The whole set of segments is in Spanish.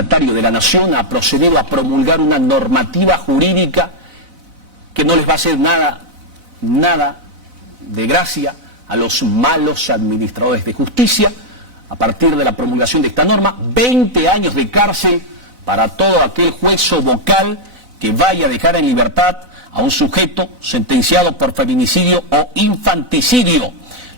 mandatario de la Nación ha procedido a promulgar una normativa jurídica que no les va a hacer nada de gracia a los malos administradores de justicia. A partir de la promulgación de esta norma, 20 años de cárcel para todo aquel juez o vocal que vaya a dejar en libertad a un sujeto sentenciado por feminicidio o infanticidio.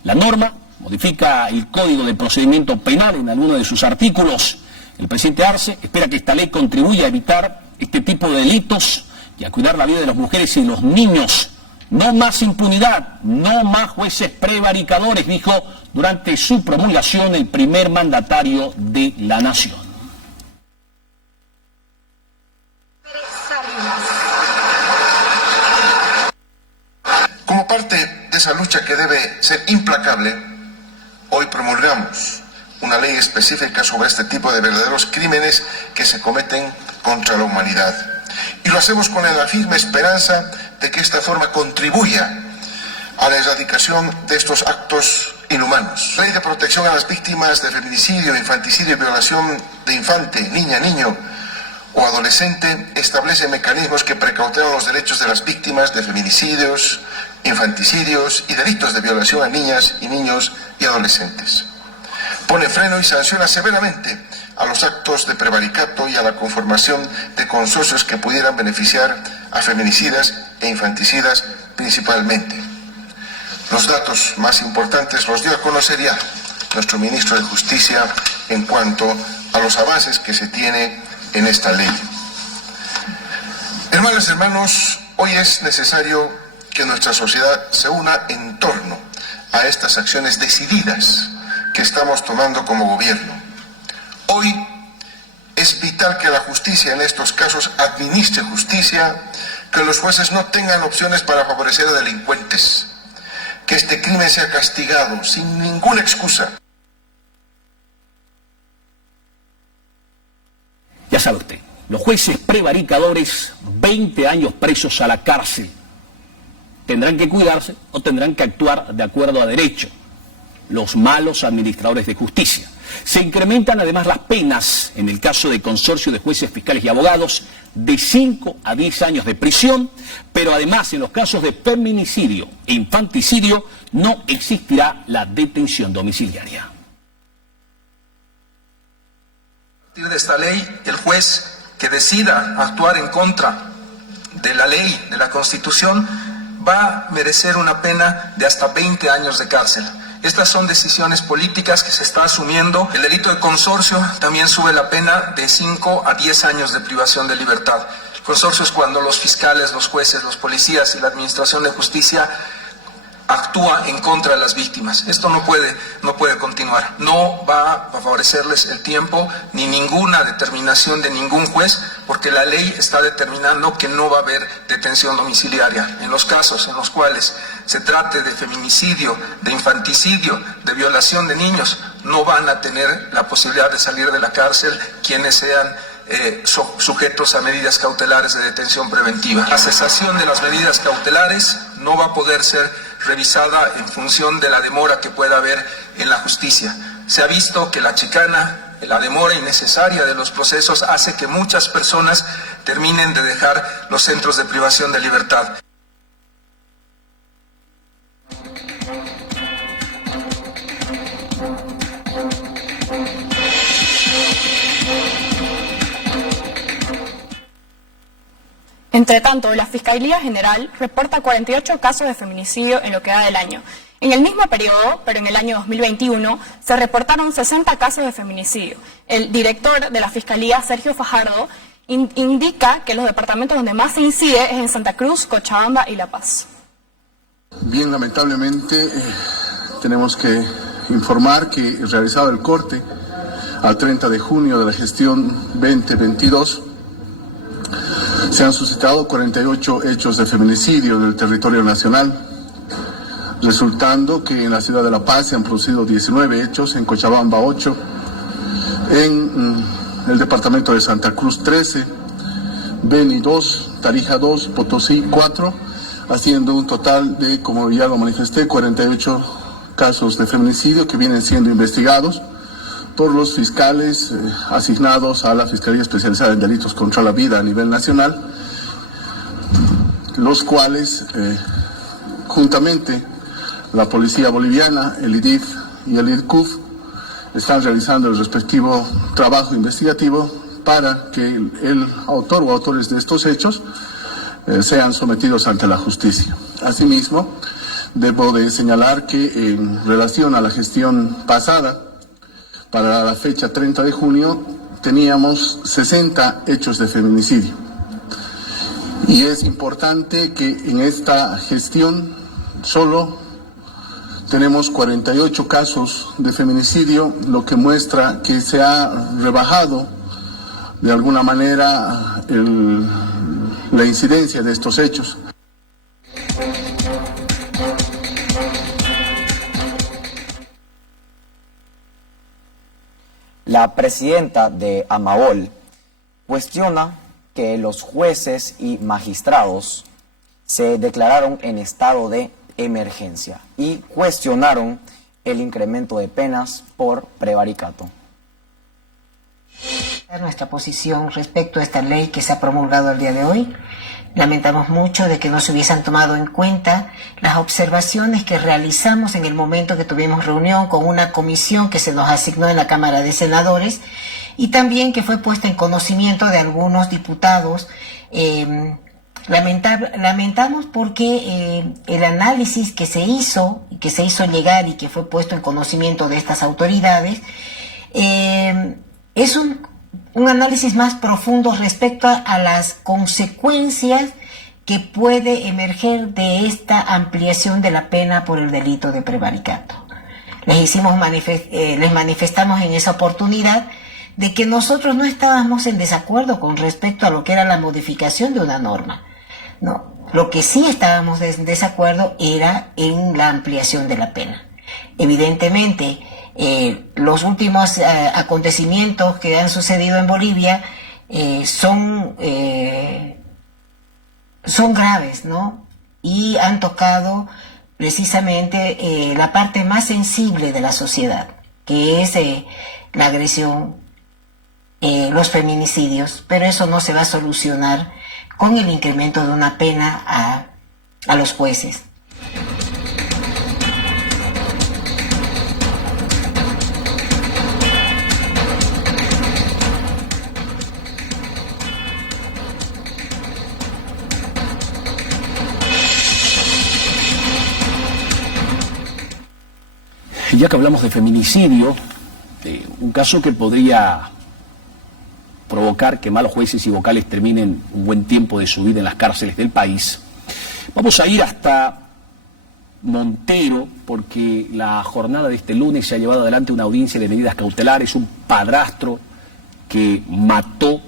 La norma modifica el Código de Procedimiento Penal en alguno de sus artículos. El presidente Arce espera que esta ley contribuya a evitar este tipo de delitos y a cuidar la vida de las mujeres y los niños. No más impunidad, no más jueces prevaricadores, dijo durante su promulgación el primer mandatario de la Nación. Como parte de esa lucha que debe ser implacable, hoy promulgamos una ley específica sobre este tipo de verdaderos crímenes que se cometen contra la humanidad. Y lo hacemos con la firme esperanza de que esta forma contribuya a la erradicación de estos actos inhumanos. La Ley de Protección a las Víctimas de Feminicidio, Infanticidio y Violación de infante, niña, niño o adolescente establece mecanismos que precautelan los derechos de las víctimas de feminicidios, infanticidios y delitos de violación a niñas y niños y adolescentes. Pone freno y sanciona severamente a los actos de prevaricato y a la conformación de consorcios que pudieran beneficiar a feminicidas e infanticidas principalmente. Los datos más importantes los dio a conocer ya nuestro ministro de Justicia en cuanto a los avances que se tiene en esta ley. Hermanas y hermanos, hoy es necesario que nuestra sociedad se una en torno a estas acciones decididas que estamos tomando como gobierno. Hoy es vital que la justicia en estos casos administre justicia, que los jueces no tengan opciones para favorecer a delincuentes, que este crimen sea castigado sin ninguna excusa. Ya sabe usted, los jueces prevaricadores, 20 años presos a la cárcel. Tendrán que cuidarse o tendrán que actuar de acuerdo a derecho. Los malos administradores de justicia. Se incrementan además las penas en el caso de consorcio de jueces, fiscales y abogados de 5 a 10 años de prisión, pero además en los casos de feminicidio e infanticidio no existirá la detención domiciliaria. A partir de esta ley, el juez que decida actuar en contra de la ley, de la Constitución, va a merecer una pena de hasta 20 años de cárcel. Estas son decisiones políticas que se está asumiendo. El delito de consorcio también sube la pena de 5 a 10 años de privación de libertad. El consorcio es cuando los fiscales, los jueces, los policías y la administración de justicia actúa en contra de las víctimas. Esto no puede continuar. No va a favorecerles el tiempo ni ninguna determinación de ningún juez, porque la ley está determinando que no va a haber detención domiciliaria. En los casos en los cuales se trate de feminicidio, de infanticidio, de violación de niños, no van a tener la posibilidad de salir de la cárcel quienes sean sujetos a medidas cautelares de detención preventiva. La cesación de las medidas cautelares no va a poder ser revisada en función de la demora que pueda haber en la justicia. Se ha visto que la chicana, la demora innecesaria de los procesos hace que muchas personas terminen de dejar los centros de privación de libertad. Entre tanto, la Fiscalía General reporta 48 casos de feminicidio en lo que va del año. En el mismo periodo, pero en el año 2021, se reportaron 60 casos de feminicidio. El director de la Fiscalía, Sergio Fajardo, indica que los departamentos donde más se incide es en Santa Cruz, Cochabamba y La Paz. Bien, lamentablemente tenemos que informar que realizado el corte al 30 de junio de la gestión 2022, se han suscitado 48 hechos de feminicidio en el territorio nacional, resultando que en la ciudad de La Paz se han producido 19 hechos, en Cochabamba 8, en el departamento de Santa Cruz 13, Beni 2, Tarija 2, Potosí 4, haciendo un total de, como ya lo manifesté, 48 casos de feminicidio que vienen siendo investigados, por los fiscales asignados a la Fiscalía Especializada en Delitos contra la Vida a nivel nacional, los cuales, juntamente, la Policía Boliviana, el IDIF y el IDCUF, están realizando el respectivo trabajo investigativo para que el autor o autores de estos hechos sean sometidos ante la justicia. Asimismo, debo de señalar que en relación a la gestión pasada, para la fecha 30 de junio, teníamos 60 hechos de feminicidio. Y es importante que en esta gestión solo tenemos 48 casos de feminicidio, lo que muestra que se ha rebajado de alguna manera la incidencia de estos hechos. La presidenta de AMAOL cuestiona que los jueces y magistrados se declararon en estado de emergencia y cuestionaron el incremento de penas por prevaricato. Nuestra posición respecto a esta ley que se ha promulgado el día de hoy. Lamentamos mucho de que no se hubiesen tomado en cuenta las observaciones que realizamos en el momento que tuvimos reunión con una comisión que se nos asignó en la Cámara de Senadores y también que fue puesta en conocimiento de algunos diputados. Lamentamos porque el análisis que se hizo llegar y que fue puesto en conocimiento de estas autoridades es un análisis más profundo respecto a las consecuencias que puede emerger de esta ampliación de la pena por el delito de prevaricato. Les manifestamos en esa oportunidad de que nosotros no estábamos en desacuerdo con respecto a lo que era la modificación de una norma. No, lo que sí estábamos en desacuerdo era en la ampliación de la pena. Evidentemente, los últimos acontecimientos que han sucedido en Bolivia son graves, ¿no? Y han tocado precisamente la parte más sensible de la sociedad, que es la agresión, los feminicidios, pero eso no se va a solucionar con el incremento de una pena a los jueces. Ya que hablamos de feminicidio, un caso que podría provocar que malos jueces y vocales terminen un buen tiempo de su vida en las cárceles del país, vamos a ir hasta Montero, porque la jornada de este lunes se ha llevado adelante una audiencia de medidas cautelares. Un padrastro que mató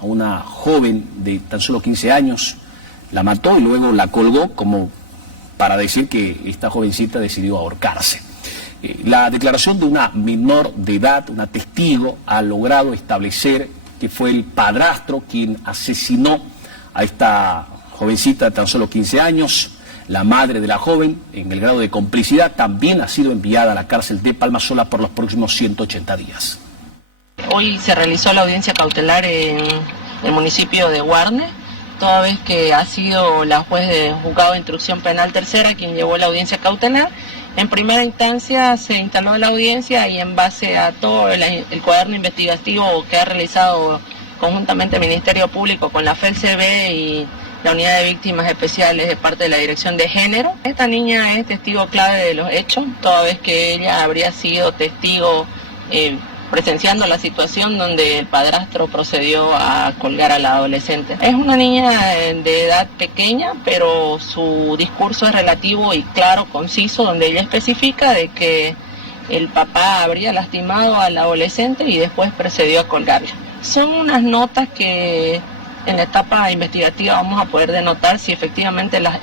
a una joven de tan solo 15 años, la mató y luego la colgó como para decir que esta jovencita decidió ahorcarse. La declaración de una menor de edad, una testigo, ha logrado establecer que fue el padrastro quien asesinó a esta jovencita de tan solo 15 años. La madre de la joven, en el grado de complicidad, también ha sido enviada a la cárcel de Palmasola por los próximos 180 días. Hoy se realizó la audiencia cautelar en el municipio de Guarne, toda vez que ha sido la juez de juzgado de instrucción penal tercera quien llevó la audiencia cautelar. En primera instancia se instaló la audiencia y en base a todo el cuaderno investigativo que ha realizado conjuntamente el Ministerio Público con la FELCB y la Unidad de Víctimas Especiales de parte de la Dirección de Género. Esta niña es testigo clave de los hechos, toda vez que ella habría sido testigo presenciando la situación donde el padrastro procedió a colgar a la adolescente. Es una niña de edad pequeña, pero su discurso es relativo y claro, conciso, donde ella especifica de que el papá habría lastimado a la adolescente y después procedió a colgarla. Son unas notas que en la etapa investigativa vamos a poder denotar si efectivamente las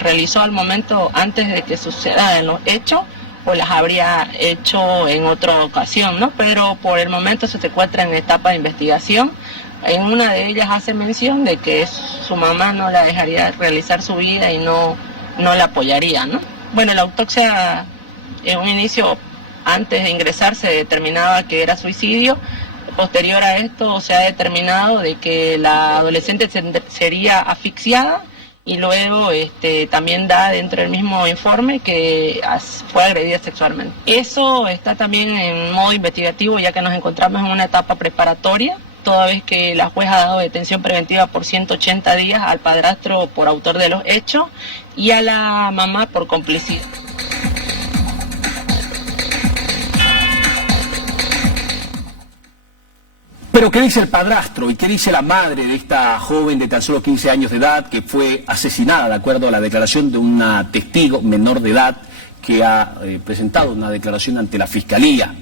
realizó al momento antes de que sucedan los hechos o las habría hecho en otra ocasión, ¿no? Pero por el momento se encuentra en etapa de investigación. En una de ellas hace mención de que su mamá no la dejaría realizar su vida y no la apoyaría, ¿no? Bueno, la autopsia en un inicio Antes de ingresar se determinaba que era suicidio. Posterior a esto se ha determinado de que la adolescente sería asfixiada y luego también da dentro del mismo informe que fue agredida sexualmente. Eso está también en modo investigativo, ya que nos encontramos en una etapa preparatoria, toda vez que la jueza ha dado detención preventiva por 180 días al padrastro por autor de los hechos y a la mamá por complicidad. Pero ¿qué dice el padrastro y qué dice la madre de esta joven de tan solo 15 años de edad que fue asesinada, de acuerdo a la declaración de una testigo menor de edad que ha presentado una declaración ante la Fiscalía?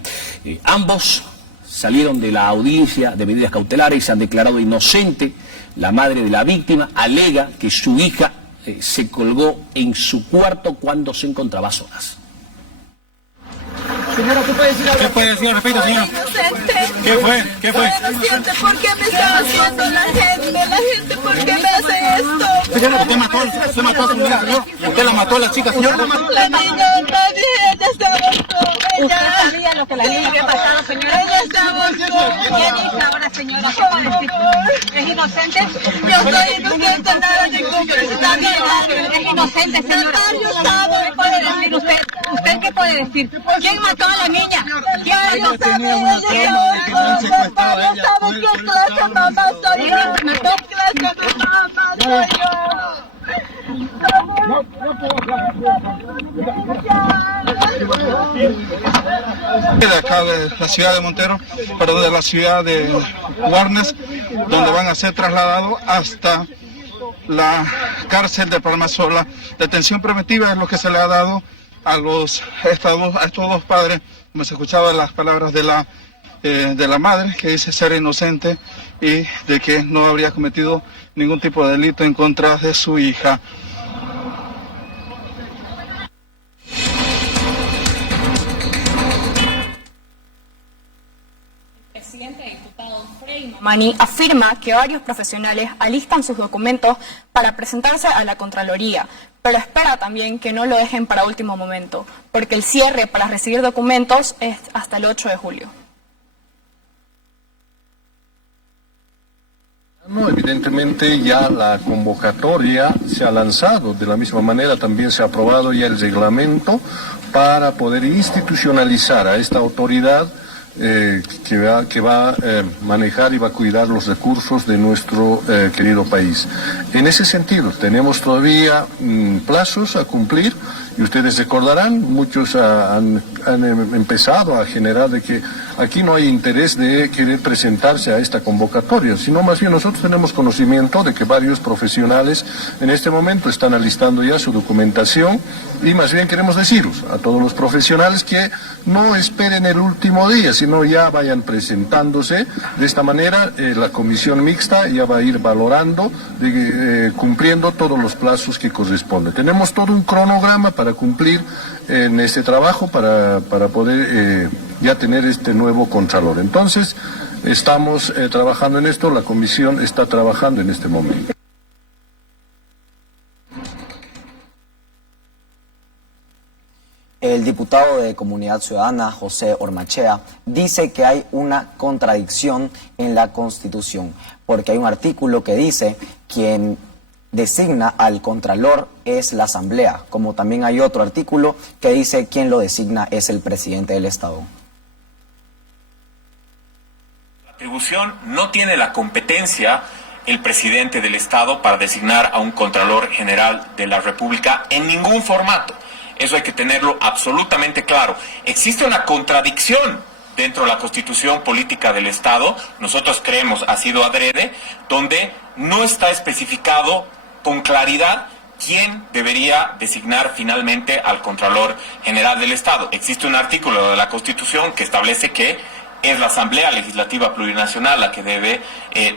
Ambos salieron de la audiencia de medidas cautelares y se han declarado inocente. La madre de la víctima alega que su hija se colgó en su cuarto cuando se encontraba a solas. Señora, ¿qué puede decir al respecto? ¿Qué puede decir al respecto, señora? ¿Qué fue? ¿Qué fue? Inocente, ¿por qué me está haciendo la gente? La gente, ¿por qué me hace esto? Señora, usted mató a su señora, señor. Usted la mató a la chica, señora. La niña, nadie, ella estaba con ella. ¿Usted sabía lo que la niña había pasado, señora? Ella estaba con ¿Quién dice ahora, señora? ¿Qué va a decir? ¿Es inocente? Yo soy inocente, nada de cumple. Es inocente, señora. ¿Qué puede decir usted? ¿Usted qué puede decir? ¿Quién mató a la niña? ¿Quién Ella tenía una trauma de que habían secuestrado a ella. ¿Sabe qué clase de mamá soy yo? ¿Qué clase de mamá soy yo? De acá de la ciudad de Montero, perdón, de la ciudad de Warnes, donde van a ser trasladados hasta la cárcel de Palmasola. Detención preventiva es lo que se le ha dado a estos dos padres, como se escuchaba las palabras de la madre, que dice ser inocente y de que no habría cometido ningún tipo de delito en contra de su hija. Mani afirma que varios profesionales alistan sus documentos para presentarse a la Contraloría, pero espera también que no lo dejen para último momento, porque el cierre para recibir documentos es hasta el 8 de julio. No, evidentemente ya la convocatoria se ha lanzado, de la misma manera también se ha aprobado ya el reglamento para poder institucionalizar a esta autoridad que va a manejar y va a cuidar los recursos de nuestro querido país. En ese sentido, tenemos todavía plazos a cumplir y ustedes recordarán, muchos han empezado a generar de que aquí no hay interés de querer presentarse a esta convocatoria, sino más bien nosotros tenemos conocimiento de que varios profesionales en este momento están alistando ya su documentación y más bien queremos deciros a todos los profesionales que no esperen el último día, sino ya vayan presentándose. De esta manera la comisión mixta ya va a ir valorando, cumpliendo todos los plazos que corresponden. Tenemos todo un cronograma para cumplir en este trabajo, para poder ya tener este nuevo contralor. Entonces, estamos trabajando en esto, la comisión está trabajando en este momento. El diputado de Comunidad Ciudadana, José Ormachea, dice que hay una contradicción en la Constitución, porque hay un artículo que dice quien designa al Contralor es la Asamblea, como también hay otro artículo que dice quien lo designa es el presidente del Estado. La atribución no tiene la competencia el presidente del Estado para designar a un Contralor General de la República en ningún formato. Eso hay que tenerlo absolutamente claro. Existe una contradicción dentro de la Constitución Política del Estado, nosotros creemos ha sido adrede, donde no está especificado con claridad quién debería designar finalmente al Contralor General del Estado. Existe un artículo de la Constitución que establece que es la Asamblea Legislativa Plurinacional la que debe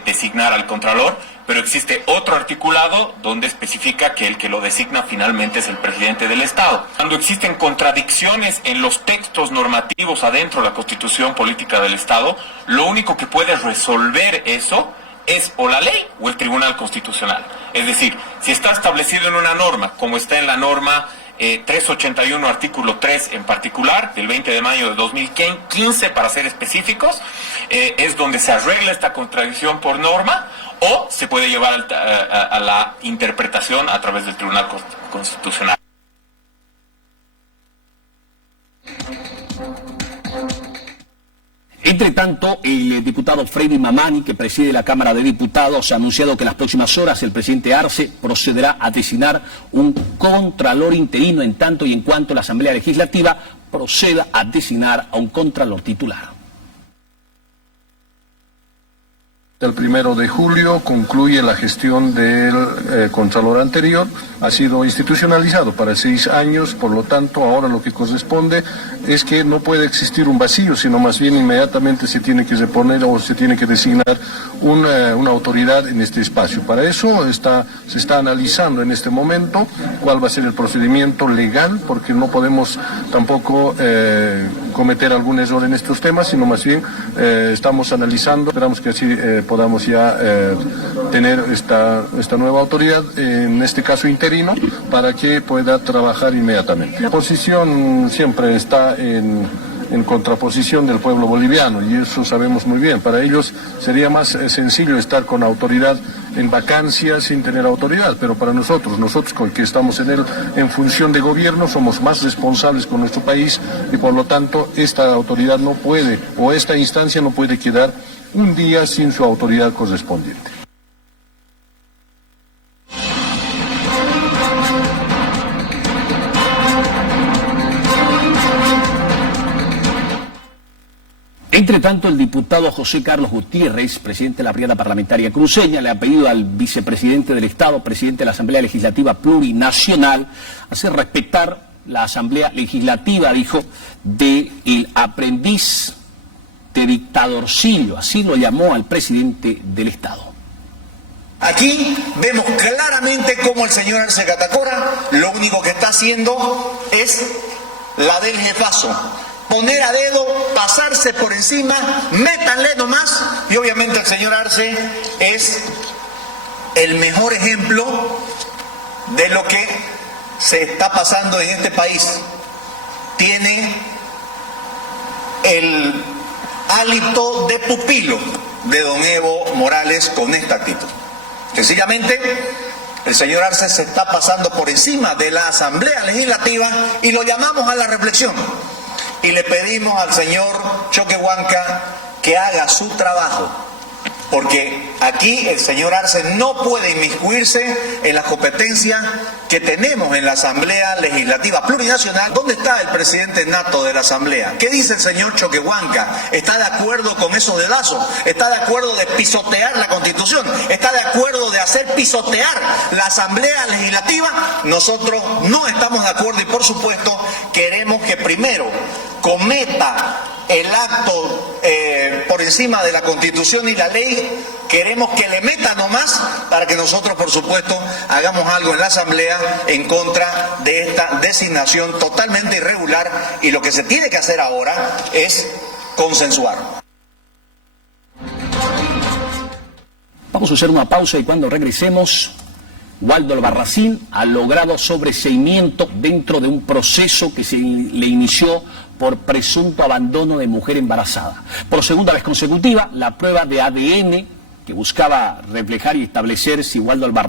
designar al Contralor, pero existe otro articulado donde especifica que el que lo designa finalmente es el presidente del Estado. Cuando existen contradicciones en los textos normativos adentro de la Constitución Política del Estado, lo único que puede resolver eso es o la ley o el Tribunal Constitucional. Es decir, si está establecido en una norma, como está en la norma 381 artículo 3 en particular, del 20 de mayo de 2015 para ser específicos, es donde se arregla esta contradicción por norma, o se puede llevar a la interpretación a través del Tribunal Constitucional. Entre tanto, el diputado Freddy Mamani, que preside la Cámara de Diputados, ha anunciado que en las próximas horas el presidente Arce procederá a designar un contralor interino en tanto y en cuanto la Asamblea Legislativa proceda a designar a un contralor titular. El 1 de julio concluye la gestión del contralor anterior, ha sido institucionalizado para 6 años, por lo tanto ahora lo que corresponde es que no puede existir un vacío, sino más bien inmediatamente se tiene que reponer o se tiene que designar una autoridad en este espacio. Para eso se está analizando en este momento cuál va a ser el procedimiento legal, porque no podemos tampoco cometer algún error en estos temas, sino más bien estamos analizando, esperamos que así podamos ya tener esta nueva autoridad, en este caso interino, para que pueda trabajar inmediatamente. La posición siempre está en contraposición del pueblo boliviano, y eso sabemos muy bien. Para ellos sería más sencillo estar con autoridad en vacancia sin tener autoridad, pero para nosotros que estamos en función de gobierno, somos más responsables con nuestro país, y por lo tanto esta autoridad no puede, o esta instancia no puede quedar un día sin su autoridad correspondiente. Entre tanto, el diputado José Carlos Gutiérrez, presidente de la Brigada Parlamentaria Cruceña, le ha pedido al vicepresidente del Estado, presidente de la Asamblea Legislativa Plurinacional, hacer respetar la Asamblea Legislativa, dijo, del aprendiz de dictadorcillo, así lo llamó al presidente del Estado. Aquí vemos claramente cómo el señor Arce Catacora lo único que está haciendo es la del jefazo. Poner a dedo, pasarse por encima, métanle nomás, y obviamente el señor Arce es el mejor ejemplo de lo que se está pasando en este país. Tiene el hálito de pupilo de don Evo Morales con esta actitud. Sencillamente, el señor Arce se está pasando por encima de la Asamblea Legislativa y lo llamamos a la reflexión. Y le pedimos al señor Choquehuanca que haga su trabajo, porque aquí el señor Arce no puede inmiscuirse en las competencias que tenemos en la Asamblea Legislativa Plurinacional. ¿Dónde está el presidente nato de la Asamblea? ¿Qué dice el señor Choquehuanca? ¿Está de acuerdo con esos dedazos? ¿Está de acuerdo de pisotear la Constitución? ¿Está de acuerdo de hacer pisotear la Asamblea Legislativa? Nosotros no estamos de acuerdo, y por supuesto queremos que primero cometa el acto por encima de la Constitución y la ley. Queremos que le meta nomás para que nosotros, por supuesto, hagamos algo en la Asamblea en contra de esta designación totalmente irregular, y lo que se tiene que hacer ahora es consensuar. Vamos a hacer una pausa, y cuando regresemos, Waldo Albarracín ha logrado sobreseimiento dentro de un proceso que se le inició por presunto abandono de mujer embarazada. Por segunda vez consecutiva, la prueba de ADN que buscaba reflejar y establecer si Waldo Albarracín